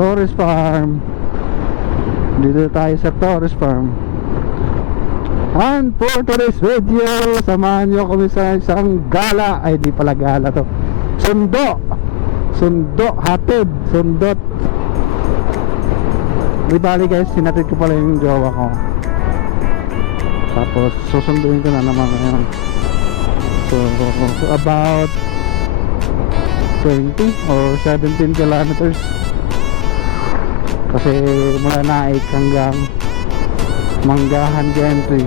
Torres Farm. Dito tayo sa Torres Farm. And for today's video, samahan nyo kami sa isang gala. Ay di pala gala to, sundo. Hatid, sundot. Di bali guys, sinatid ko pala yung jowa ko. Tapos susunduin ko na naman ngayon. So about 20 or 17 kilometers. Kasi mula Naik hanggang Manggahan Gentry.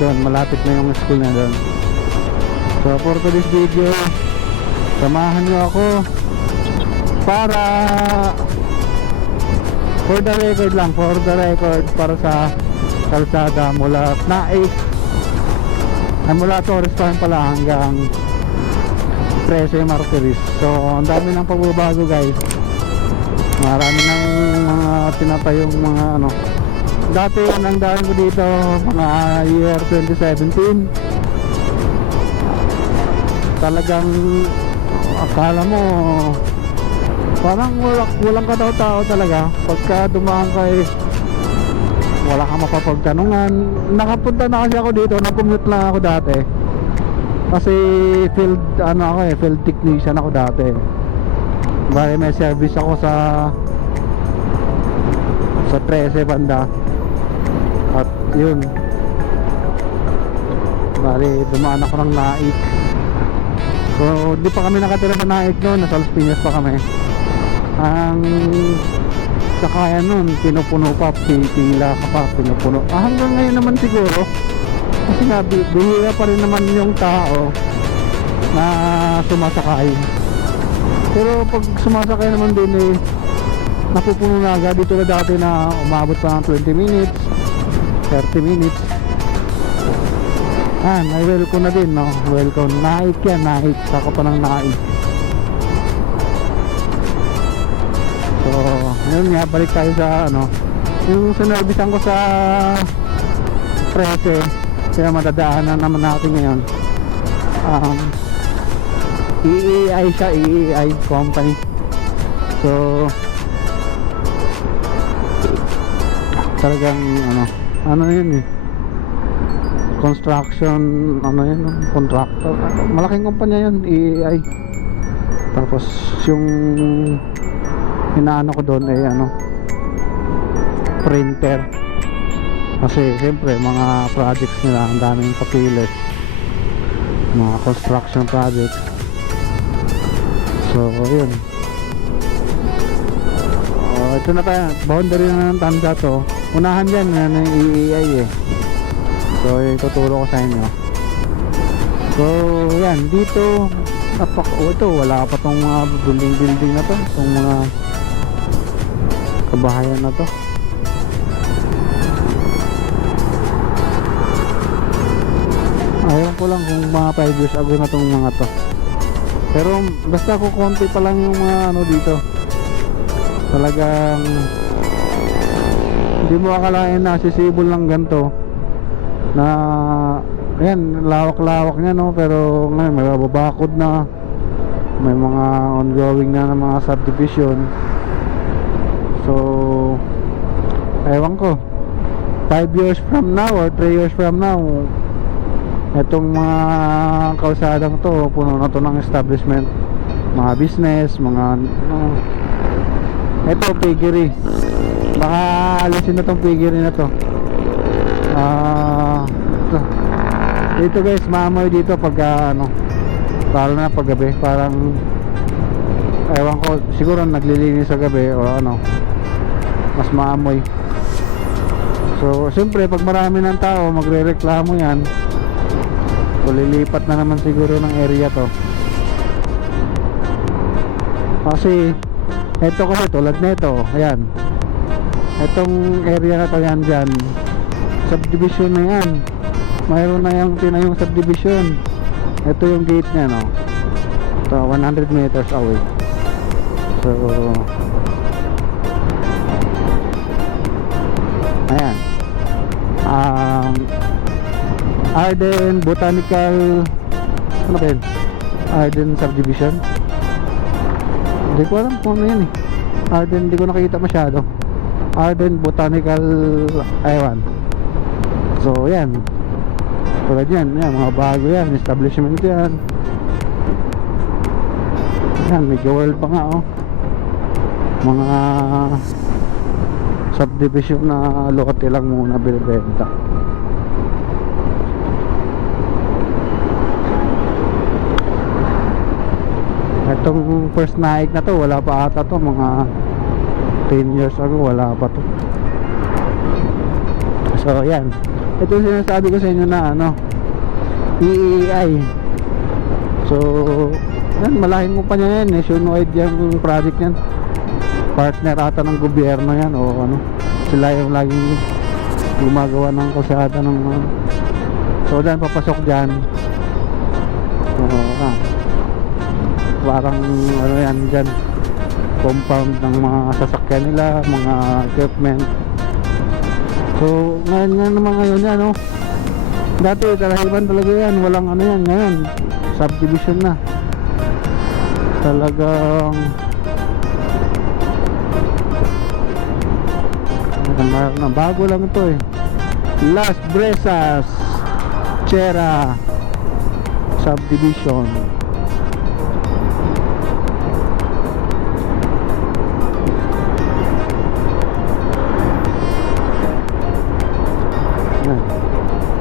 Doon malapit na yung school na doon. So for today's video, samahan nyo ako para for the record para sa kalsada mula Naik mula Torres Farm pala hanggang 13 Martires. So ang dami ng pagbabago guys. Marami ng mga tinatayong mga ano. Dati ang daan ko dito mga year 2017. Talagang akala mo parang walang katao-tao talaga. Pagka dumaan ka wala kang mapapagtanungan. Nakapunta na kasi ako dito, nag-commute lang ako dati. Kasi field technician ako dati. Bale may service ako sa 13 banda. At yun, bale dumaan ako ng Naik. So di pa kami nakatira sa Naik noon, nasa Las Piñas pa kami. Ang sakayan nun, pinupuno pa, pila ka pa, pinupuno. Hanggang ngayon naman siguro. Kasi nga, bihira pa rin naman yung tao na sumasakay. Pero pag sumasakay naman din napupuno na agad. Dito na dati na umabot pa ng 20 minutes 30 minutes. May welcome na din, no? Welcome, Naik yan, Naik. Saka pa ng Naik. So yun nga, balik tayo sa yung sinervisan ko sa 13. Kaya madadaanan naman natin ngayon. EEI siya, EEI company. So talagang yun construction, contractor. Malaking kumpanya yun, EEI. Tapos yung inaano ko doon printer. Kasi siyempre mga projects nila ang daming papilit, mga construction projects. So yun, ito na tayo, boundary na ng Tanza to. Unahan dyan na yung EEI So ituturo ko sa inyo. So yan, dito ito wala pa tong mga building na to, itong mga kabahayan na to. Ayaw ko lang kung mga 5 years ago na tong mga to. Pero basta ko konti pa lang yung mga dito. Talagang hindi mo akalain na accessible lang ganito. Na ayan, lawak-lawak niya pero ngayon may babakod na. May mga ongoing na mga subdivision. So ewan ko, 5 years from now or 3 years from now, itong mga kalsadang to puno na to ng establishment, mga business, mga ito piggery. Baka alisin na tong piggery na to. Dito guys, maamoy dito pagka lalo na paggabi. Parang ewan ko, siguro naglilinis sa gabi o mas maamoy. So siyempre pag marami ng tao magrereklamo yan. So lilipat na naman siguro ng area to. Kasi ito kasi tulad nito, ayan, itong area na to yan dyan, subdivision na yan. Mayroon na yung tinayong subdivision. Ito yung gate niya ito 100 meters away. So ayan, Arden Botanical Arden subdivision. Hindi ko alam kung ano yan Arden, hindi ko nakita masyado. Arden Botanical, aywan. So yan, tulad yan, mga bago yan, establishment yan. Yan, Mega World pa nga oh. Mga subdivision na lote lang muna binibenta. Itong first Nike na to, wala pa ata to, mga 10 years ago, wala pa to. So yan, ito yung sinasabi ko sa inyo na ano, EEI. So yan, malaking kumpanya yan, nationwide yung project yan. Partner ata ng gobyerno yan o ano, sila yung laging gumagawa ng kalsada ng so dyan, papasok dyan. So parang ano yan dyan, compound ng mga sasakyan nila, mga equipment. So ngayon naman ngayon yan oh. Dati talahiban talaga yan, walang ano yan. Ngayon subdivision na. Talagang bago lang ito eh. Las Bresas Chera subdivision.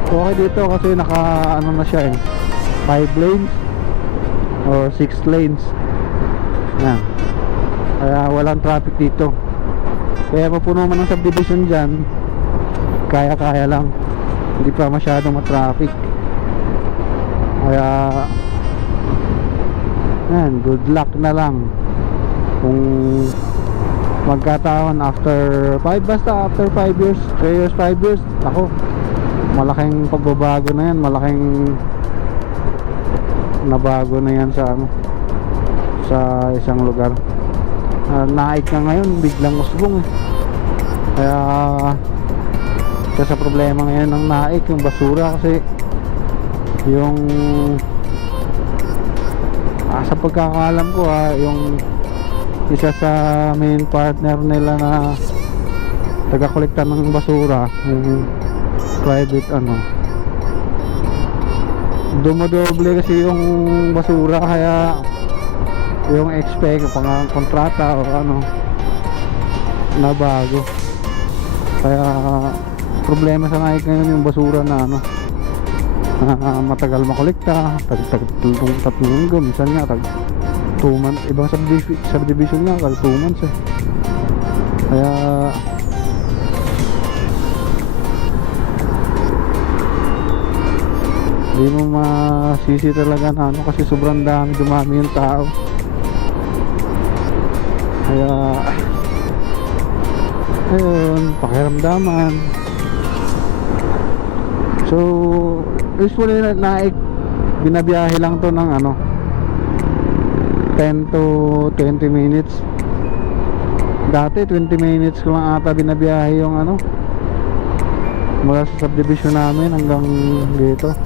Okay dito kasi naka ano na siya eh, 5 lanes or 6 lanes. Yan. Kaya walang traffic dito. Kaya mapuno man ng subdivision dyan, kaya-kaya lang. Hindi pa masyadong matraffic. Kaya yan, good luck na lang kung magkataon after 5, basta after 5 years, 3 years, 5 years, ako, malaking pagbabago na yan, malaking nabago na yan sa ano, sa isang lugar. Naik na ngayon, biglang usbong eh. Kaya sa problema ngayon ng Naik, yung basura kasi yung sa pagkakalam ko yung isa sa main partner nila na taga-kolekta ng basura, yung private ano, dumodoble kasi yung basura, kaya yung expect pang kontrata o ano na bago. Kaya problema sa Naik ngayon yung basura na ano, matagal makolekta, tag 3 linggo, minsan nga tag 2 months, ibang subdivision nga tag 2 months eh. Kaya hindi mo masisi talaga na ano, kasi sobrang dumami yung tao. Kaya ayun, pakiramdaman. So usually Naik, binabiyahe lang to ng ano 10 to 20 minutes. Dati 20 minutes ko lang ata binabiyahe yung ano, mula sa subdivision namin hanggang dito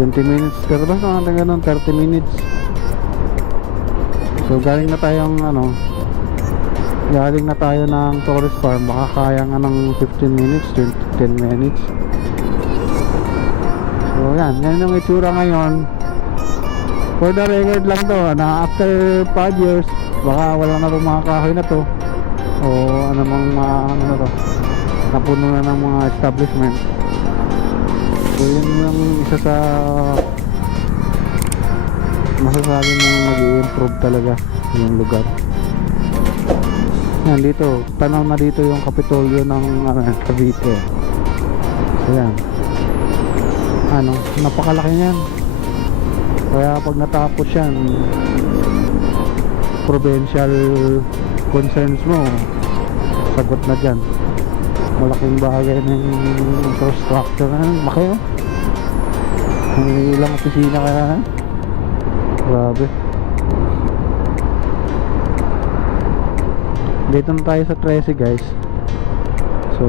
20 minutes, pero basta natin ganun 30 minutes. So galing na tayong ano, galing na tayo ng Torres Farm, baka kaya nga ng 15 minutes, 10 minutes. So yan yung itsura ngayon. For the record lang to, na after 5 years baka wala na itong mga kahoy na to, o anumang ano na to, napuno na ng mga establishment. So yun yung isa sa masasabi mong mag-i-improve talaga yung lugar. Yan dito, tanaw na dito yung Kapitolyo ng Cavite. So yan, ano, napakalaki niyan. Kaya pag natapos yan, provincial concerns mo, sagot na dyan. Malaking bagay ng infrastructure na laki oh. May ilang opisina kaya na. Grabe. Dito na tayo sa 13 guys. So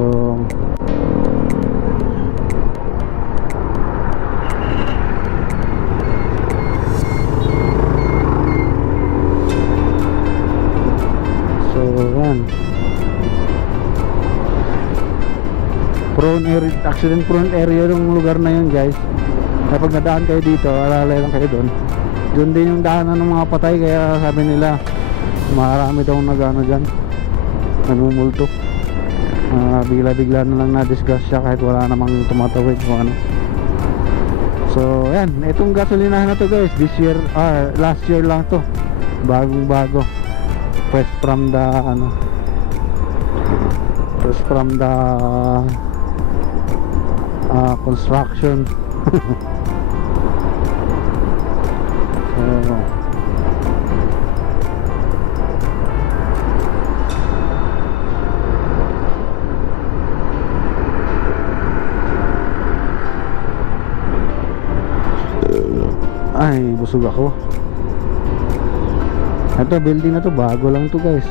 accident prone area yung lugar na yun, guys. Kaya pag nadaan kayo dito, alalay lang kayo doon. Doon din yung daanan ng mga patay, kaya sabi nila marami daw nagano dyan, nagmumulto. Bigla-bigla na lang na-disgrasya kahit wala namang tumatawid kung ano. So yan, itong gasolinahan na to, guys, this year, last year lang to, bagong bago, fresh from the construction. So ay, busog ako. Ito, building na to, bago lang to, guys.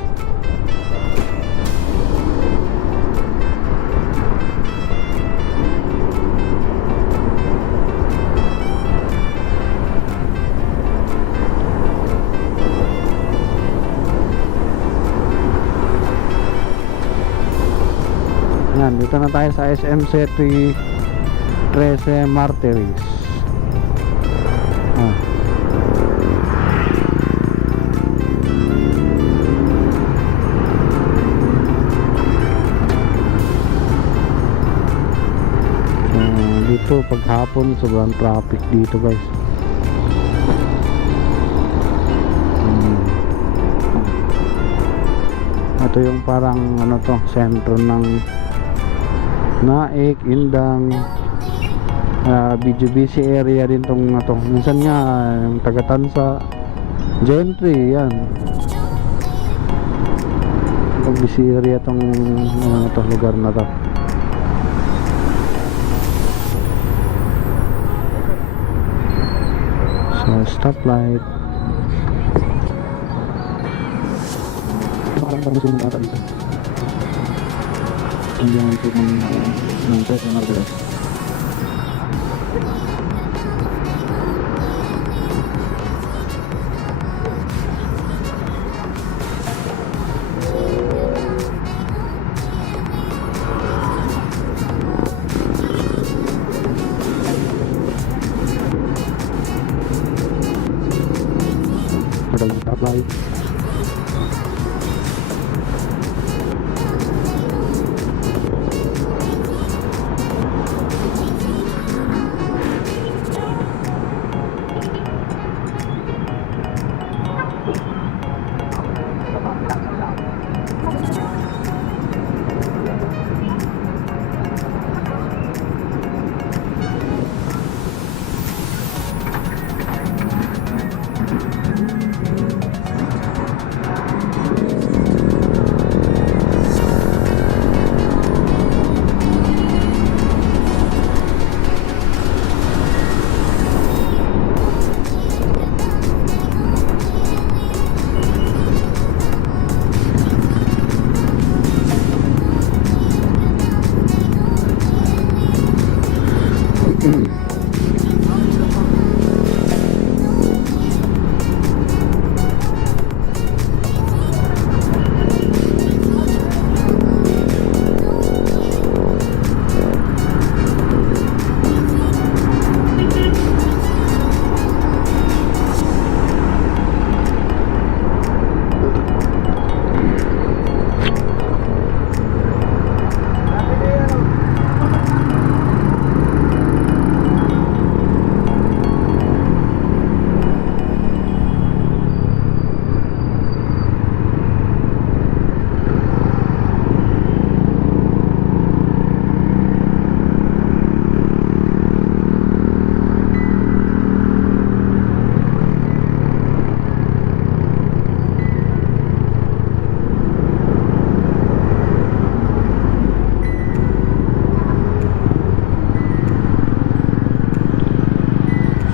Yan, dito na tayo sa SM City 13 Martires. Dito paghapon sobrang traffic dito, guys. Ito yung parang ano to, sentro ng Naik, Indang, busy area din tong to. Minsan nga yung Tagatansa, Gentry, yan. Busy area tong to, lugar na to. So stoplight. Parang gusto mong ata dito. Hindi naman ito ng test na margaras. Padahal yung stoplight.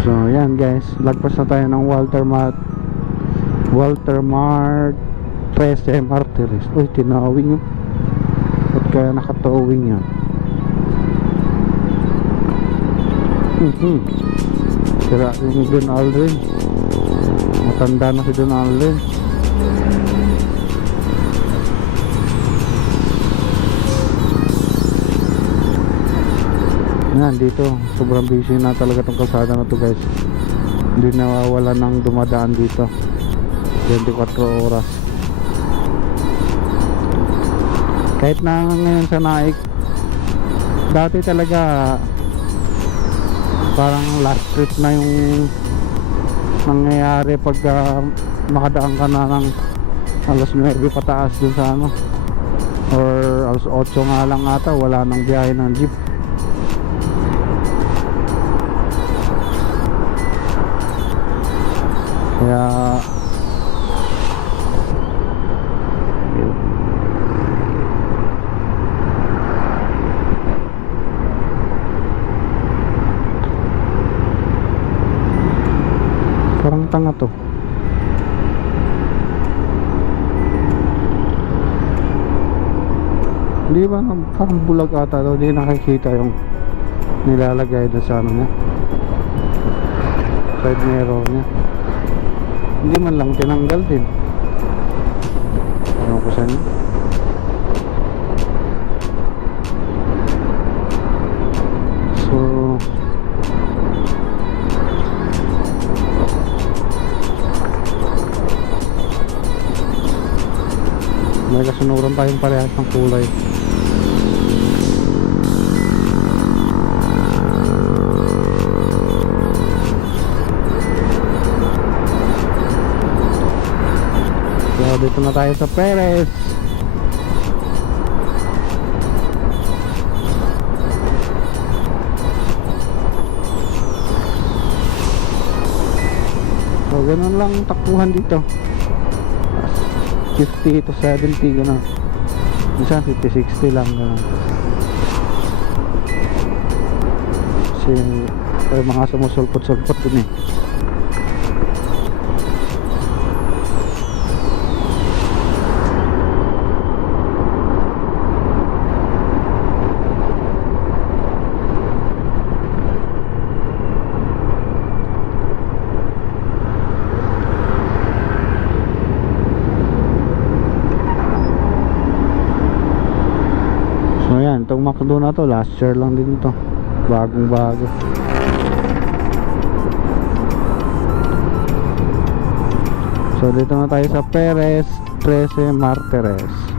So yan, guys, lagpas na tayo ng Walter Mart 13 Martires. Uy, tinawing yun. Ba't kaya nakatawing yan? Sira yung Don Aldrin. Matanda na si Don Aldrin. Yan, dito sobrang busy na talaga tong kalsada na to guys. Hindi nawawala ng dumadaan dito 24 oras. Kahit na ngayon sa Naik, dati talaga parang last trip na yung nangyayari pag makadaan ka na ng alas 9 pataas dun sa ano, or alas 8 nga lang ata, wala nang biyahe ng jeep. Kaya parang tanga to. Di ba parang bulag ata daw, di nakikita yung nilalagay doon sa ano niya, side mirror niya. Hindi man lang tinanggal din. Ano ko saan? So may kasunuran tayong parehas ng kulay. So dito na tayo sa Perez. So ganun lang takbuhan dito, 50 to 70 gano'n. Minsan 50-60 lang gano'n. Kasi may mga sumusulpot-sulpot dun eh. So yan, itong McDo na to last year lang din ito, bagong bago. So dito na tayo sa Perez 13 Martires.